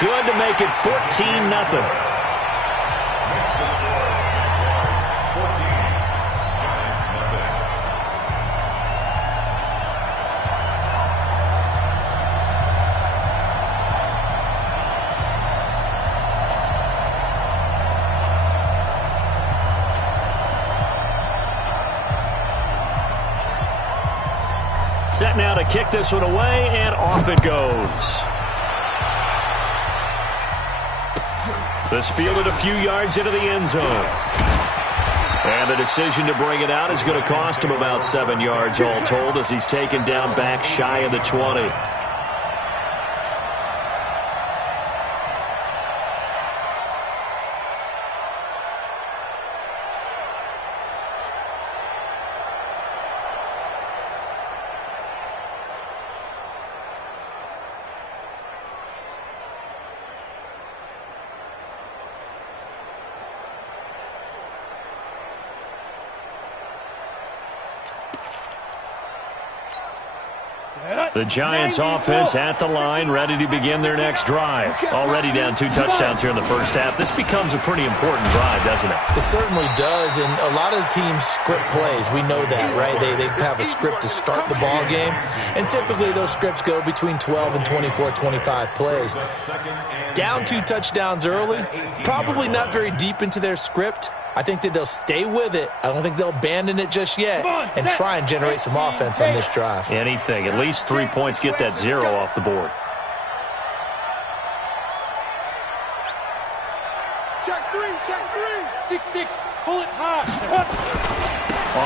good to make it 14-0. Set now to kick this one away, and off it goes. This fielded a few yards into the end zone. And the decision to bring it out is going to cost him about 7 yards all told as he's taken down back shy of the 20. The Giants offense at the line, ready to begin their next drive. Already down 2 touchdowns here in the first half. This becomes a pretty important drive, doesn't it? It certainly does, and a lot of the teams script plays. We know that, right? They have a script to start the ball game, and typically those scripts go between 12 and 24, 25 plays. Down 2 touchdowns early, probably not very deep into their script. I think that they'll stay with it. I don't think they'll abandon it just yet and try and generate some offense on this drive. Anything. At least 3 points, get that 0 off the board. Check 3. 6-6. Pull it high.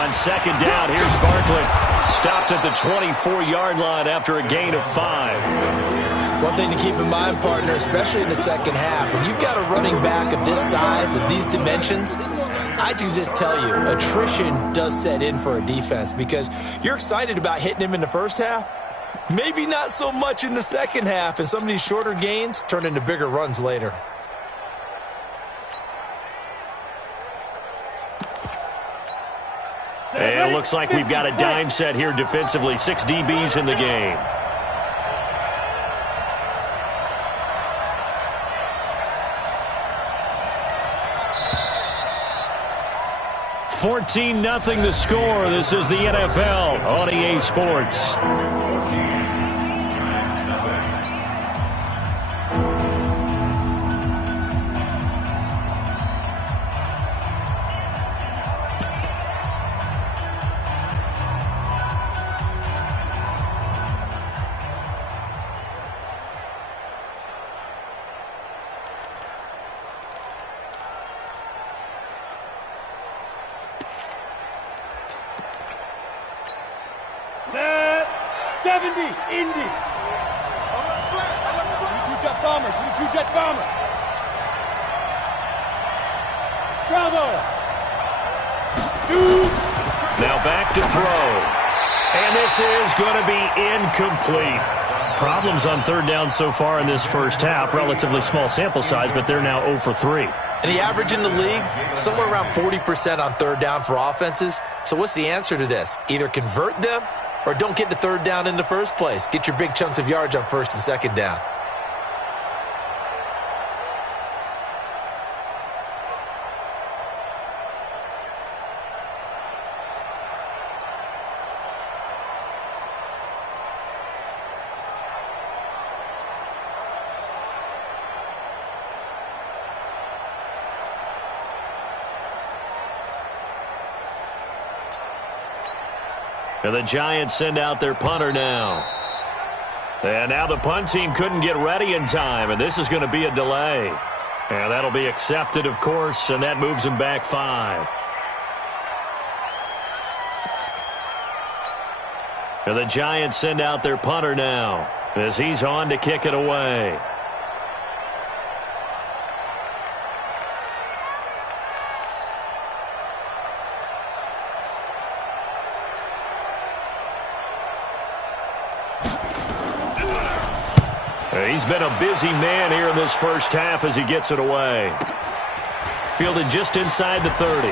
On second down, here's Barkley. Stopped at the 24-yard line after a gain of 5. One thing to keep in mind, partner, especially in the second half, when you've got a running back of this size, of these dimensions, I can just tell you, attrition does set in for a defense because you're excited about hitting him in the first half, maybe not so much in the second half, and some of these shorter gains turn into bigger runs later. And it looks like we've got a dime set here defensively. 6 DBs in the game. $14-0 the score. This is the NFL on EA Sports. Set 70, Indy. 3-2 jet bomber, 3-2 jet bomber. Bravo. 2. Now back to throw. And this is going to be incomplete. Problems on third down so far in this first half. Relatively small sample size, but they're now 0 for 3. And the average in the league, somewhere around 40% on third down for offenses. So what's the answer to this? Either convert them or don't get to third down in the first place. Get your big chunks of yards on first and second down. And the Giants send out their punter now. And now the punt team couldn't get ready in time, and this is going to be a delay. And that'll be accepted, of course, and that moves them back 5. And the Giants send out their punter now as he's on to kick it away. He's been a busy man here in this first half as he gets it away. Fielded just inside the 30.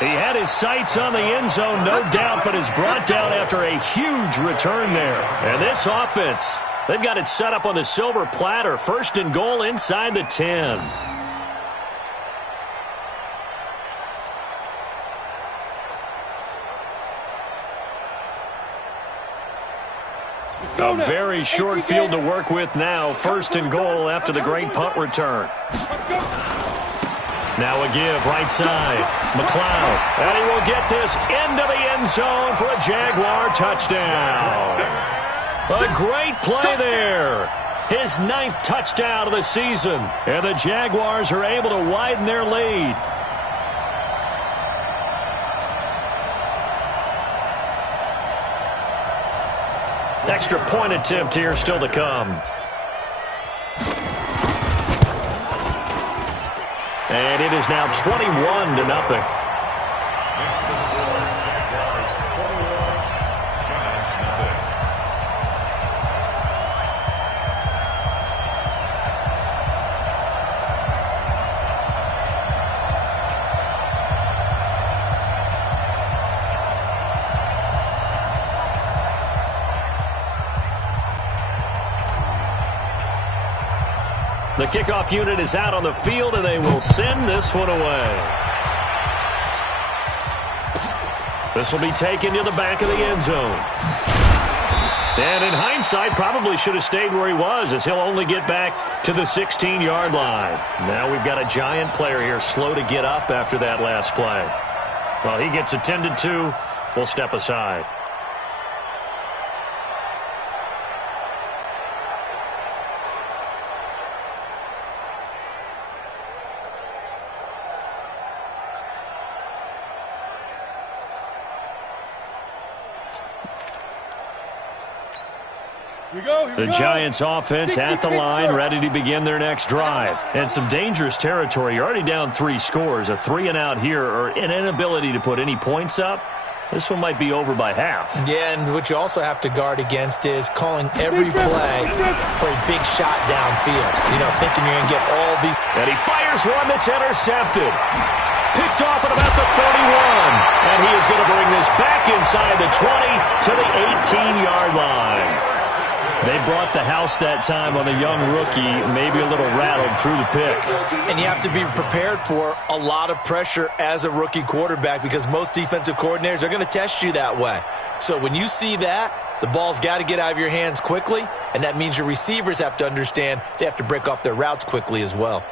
He had his sights on the end zone, no doubt, but is brought down after a huge return there. And this offense, they've got it set up on the silver platter. 1st and goal inside the 10. A very short field to work with now. 1st and goal after the great punt return. Now a give right side. McLeod. And he will get this into the end zone for a Jaguar touchdown. A great play there. His 9th touchdown of the season. And the Jaguars are able to widen their lead. Extra point attempt here still to come. And it is now 21-0. The kickoff unit is out on the field, and they will send this one away. This will be taken to the back of the end zone. And in hindsight, probably should have stayed where he was, as he'll only get back to the 16-yard line. Now we've got a Giant player here slow to get up after that last play. Well, he gets attended to. We'll step aside. The Giants offense at the line, ready to begin their next drive. And some dangerous territory. You're already down 3 scores. A 3-and-out here, or an inability to put any points up. This one might be over by half. Yeah, and what you also have to guard against is calling every play for a big shot downfield. You know, thinking you're going to get all these. And he fires one that's intercepted. Picked off at about the 31. And he is going to bring this back inside the 20 to the 18-yard line. They brought the house that time on a young rookie, maybe a little rattled through the pick. And you have to be prepared for a lot of pressure as a rookie quarterback, because most defensive coordinators are going to test you that way. So when you see that, the ball's got to get out of your hands quickly, and that means your receivers have to understand they have to break off their routes quickly as well.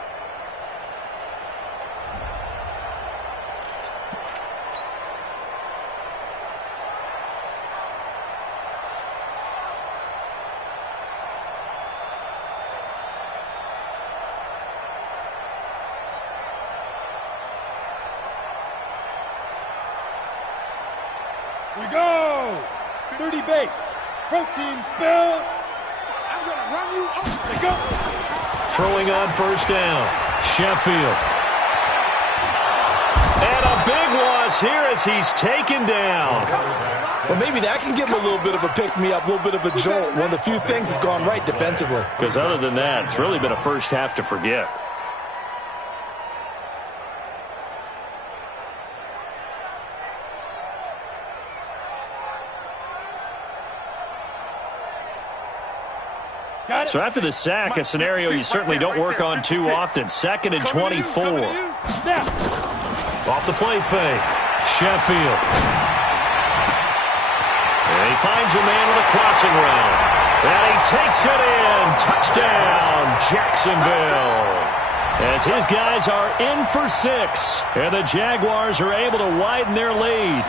Protein spill. I'm going to run you off. They go. Throwing on 1st down. Sheffield. And a big loss here as he's taken down. Well, maybe that can give him a little bit of a pick-me-up, a little bit of a jolt. One of the few things that's gone right defensively. Because other than that, it's really been a first half to forget. So after the sack, a scenario you certainly don't work on too often. 2nd and 24. Off the play fake. Sheffield. And he finds a man with a crossing route. And he takes it in. Touchdown, Jacksonville. As his guys are in for 6. And the Jaguars are able to widen their lead.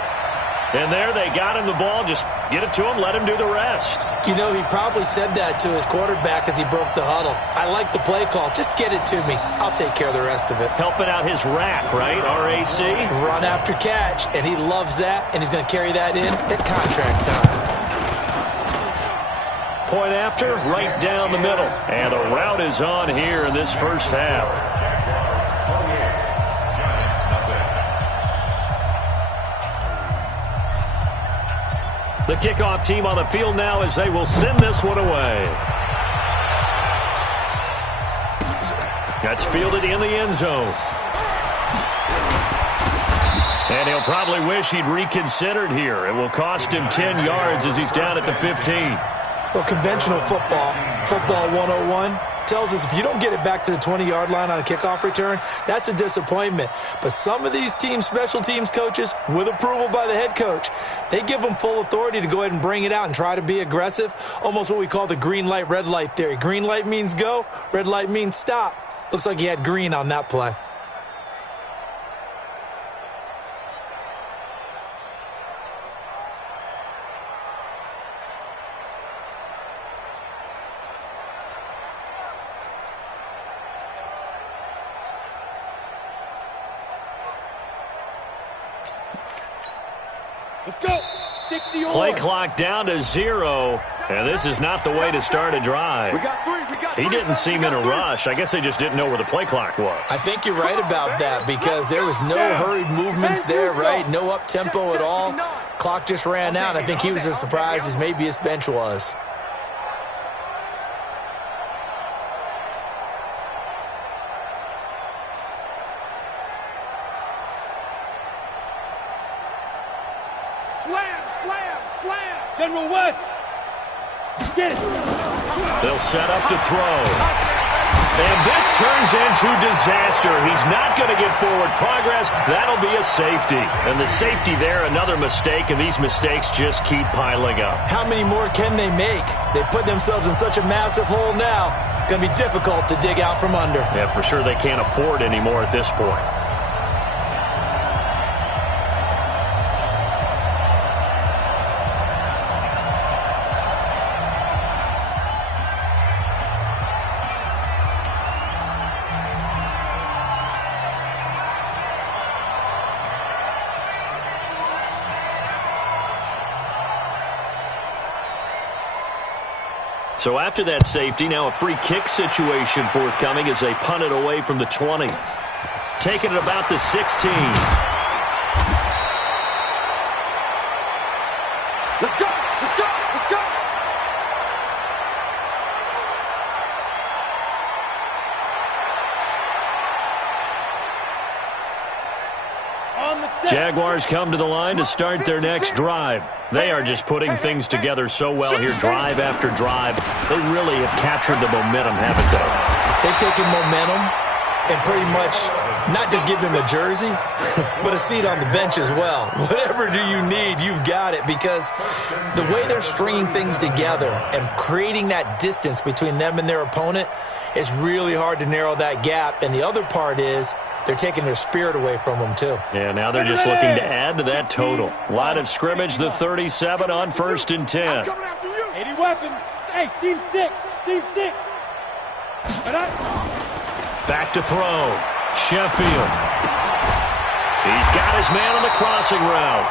And there they got him the ball. Just get it to him, let him do the rest. You know, he probably said that to his quarterback as he broke the huddle. I like the play call. Just get it to me. I'll take care of the rest of it. Helping out his rack, right? RAC? Run after catch, and he loves that, and he's going to carry that in at contract time. Point after, right down the middle. And the route is on here in this first half. The kickoff team on the field now as they will send this one away. That's fielded in the end zone. And he'll probably wish he'd reconsidered here. It will cost him 10 yards as he's down at the 15. Well, conventional football 101, tells us if you don't get it back to the 20-yard line on a kickoff return, that's a disappointment. But some of these teams, special teams coaches, with approval by the head coach, they give them full authority to go ahead and bring it out and try to be aggressive, almost what we call the green light, red light theory. Green light means go, red light means stop. Looks like he had green on that play. Let's go. 60 Play clock down to 0, and this is not the way to start a drive. He didn't seem in a rush. I guess they just didn't know where the play clock was. I think you're right about that because there was no hurried movements there, right? No up-tempo at all. Clock just ran out. I think he was as surprised as maybe his bench was. General West. Get it. They'll set up to throw. And this turns into disaster. He's not going to get forward progress. That'll be a safety. And the safety there, another mistake, and these mistakes just keep piling up. How many more can they make? They put themselves in such a massive hole now. Going to be difficult to dig out from under. Yeah, for sure they can't afford any more at this point. So after that safety, now a free kick situation forthcoming as they punt it away from the 20. Taking it about the 16. Let's go. Let's go. Let's go. Jaguars come to the line to start their next drive. They are just putting things together so well here, drive after drive. They really have captured the momentum, haven't they? They've taken momentum and pretty much not just give him a jersey, but a seat on the bench as well. Whatever do you need, you've got it, because the way they're stringing things together and creating that distance between them and their opponent is really hard to narrow that gap. And the other part is they're taking their spirit away from them, too. Yeah, now they're just looking to add to that total. Line of scrimmage, the 37 on 1st and 10. 80 weapon. Hey, seam 6. Seam 6. Back to throw. Sheffield. He's got his man on the crossing route.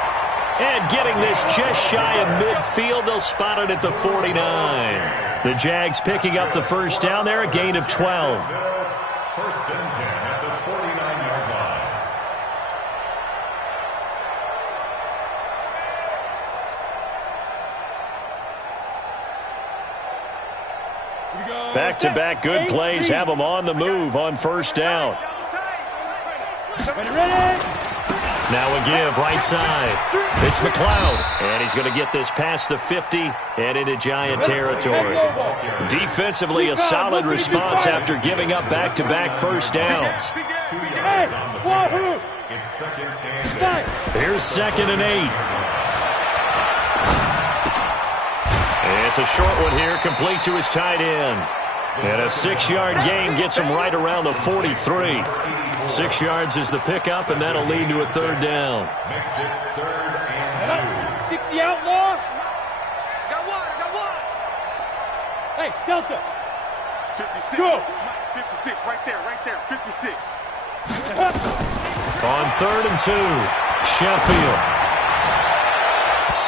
And getting this just shy of midfield, they'll spot it at the 49. The Jags picking up the first down there, a gain of 12. 1st and 10 at the 49-yard line. Back-to-back good plays have them on the move on 1st down. Now a give right side. It's McLeod, and he's going to get this past the 50 and into Giant territory. Defensively, a solid response after giving up back-to-back first downs. Here's 2nd and 8. It's a short one here, complete to his tight end. And a 6-yard gain gets him right around the 43. 6 yards is the pickup, and that'll lead to a 3rd down. 60 outlaw. Got one. Hey, Delta. 56. Go. 56, right there. 56. On 3rd and 2, Sheffield.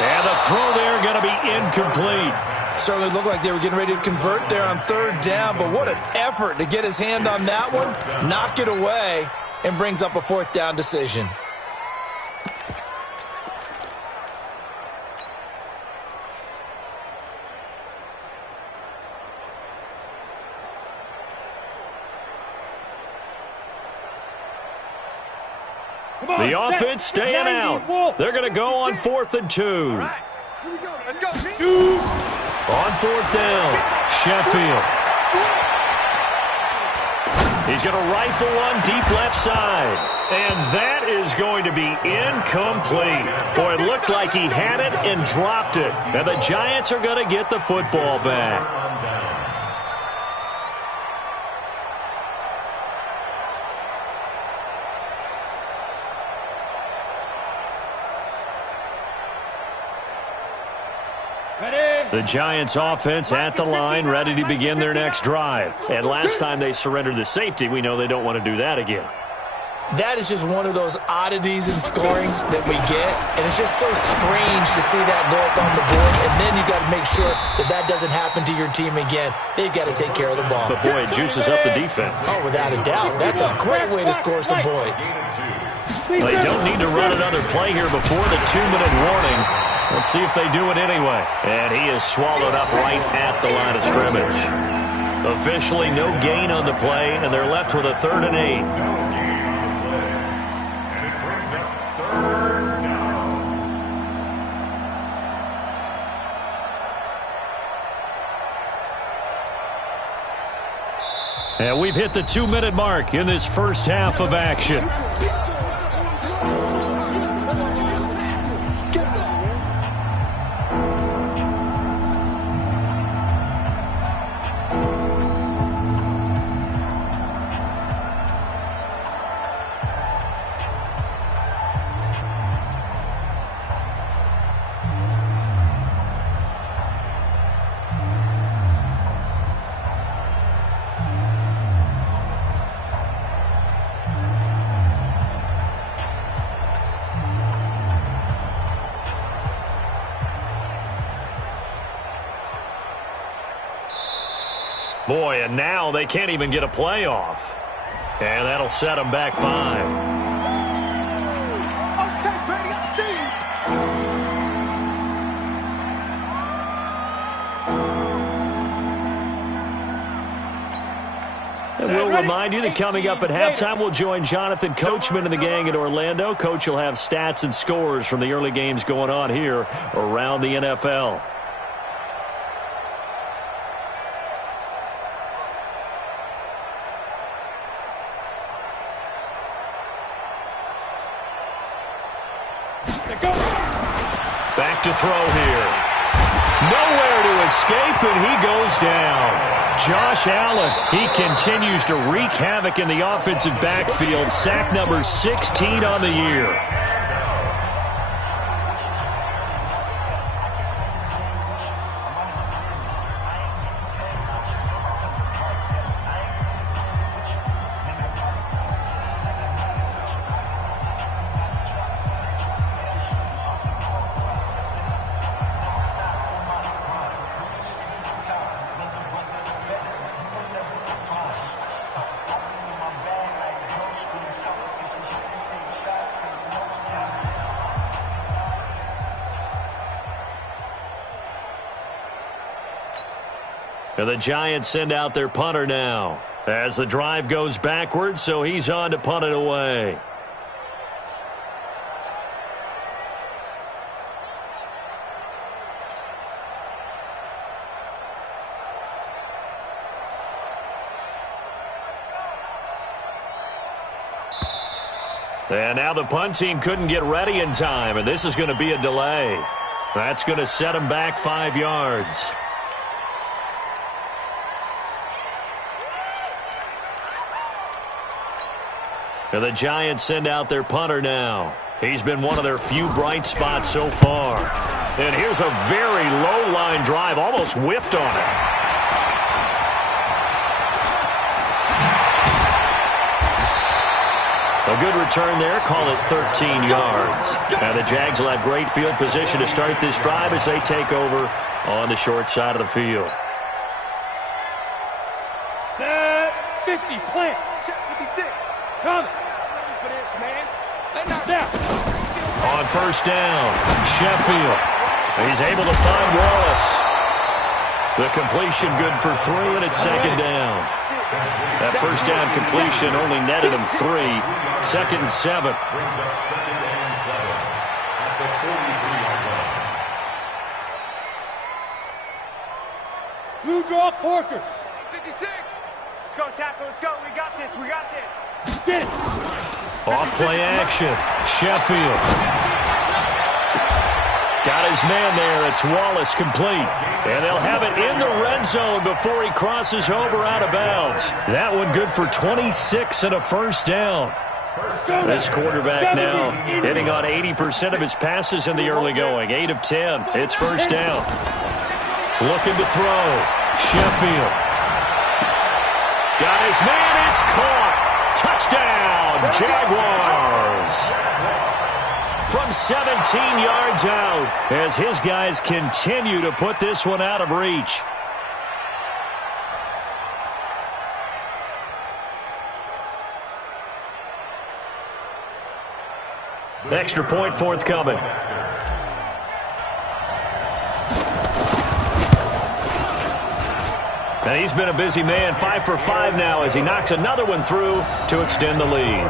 And the throw there going to be incomplete. Certainly looked like they were getting ready to convert there on 3rd down, but what an effort to get his hand on that one, knock it away, and brings up a 4th down decision. Come The offense staying out. They're going to go on 4th and 2. Let's go. On 4th down, Sheffield. He's going to rifle one deep left side. And that is going to be incomplete. Boy, it looked like he had it and dropped it. And the Giants are going to get the football back. The Giants offense at the line, ready to begin their next drive. And last time they surrendered the safety, we know they don't want to do that again. That is just one of those oddities in scoring that we get, and it's just so strange to see that go up on the board, and then you got to make sure that that doesn't happen to your team again. They've got to take care of the ball. But, boy, it juices up the defense. Oh, without a doubt. That's a great way to score some points. They don't need to run another play here before the 2-minute warning. Let's see if they do it anyway. And he is swallowed up right at the line of scrimmage. Officially no gain on the play, and they're left with a 3rd and 8. And we've hit the 2-minute mark in this first half of action. Boy, and now they can't even get a playoff. And that'll set them back 5. Okay, Brady, I see you. And we'll remind you that coming up at halftime, we'll join Jonathan Coachman and the gang in Orlando. Coach will have stats and scores from the early games going on here around the NFL. Back to throw here. Nowhere to escape, and he goes down. Josh Allen, he continues to wreak havoc in the offensive backfield. Sack number 16 on the year. And the Giants send out their punter now as the drive goes backwards, so he's on to punt it away. And now the punt team couldn't get ready in time, and this is going to be a delay. That's going to set them back 5 yards. And the Giants send out their punter now. He's been one of their few bright spots so far. And here's a very low-line drive, almost whiffed on it. A good return there, call it 13 yards. Now the Jags will have great field position to start this drive as they take over on the short side of the field. Set 50, plant. Check 56. Coming. Ready for this, man. On first down, Sheffield. He's able to find Wallace. The completion good for 3, and it's second down. That first down completion only netted him 3. 2nd and 7. Brings up 2nd and 7 at the 43-yard line. Blue draw Corkers. 56. Let's go, tackle. Let's go. We got this. We got this. Get it. Off play action. Sheffield. Got his man there. It's Wallace complete. And they'll have it in the red zone before he crosses over out of bounds. That one good for 26 and a first down. This quarterback now hitting on 80% of his passes in the early going. 8 of 10. It's first down. Looking to throw. Sheffield. Got his man. It's caught. Touchdown, Jaguars. From 17 yards out as his guys continue to put this one out of reach. Extra point forthcoming. And he's been a busy man, 5 for 5 now as he knocks another one through to extend the lead.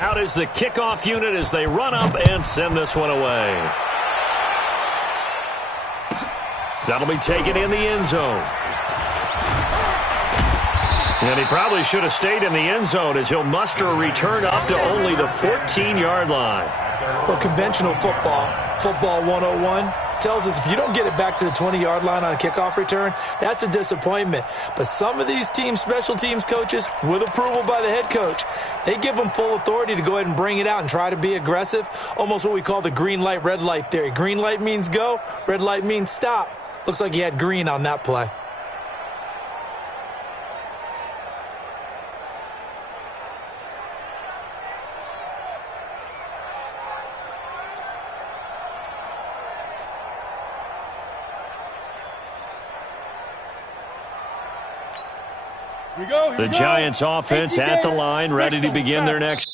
Out is the kickoff unit as they run up and send this one away. That'll be taken in the end zone. And he probably should have stayed in the end zone as he'll muster a return up to only the 14-yard line. Well, conventional football 101, tells us if you don't get it back to the 20-yard line on a kickoff return, that's a disappointment. But some of these special teams coaches, with approval by the head coach, they give them full authority to go ahead and bring it out and try to be aggressive, almost what we call the green light, red light theory. Green light means go, red light means stop. Looks like he had green on that play. The Giants offense at the line, ready to begin their next.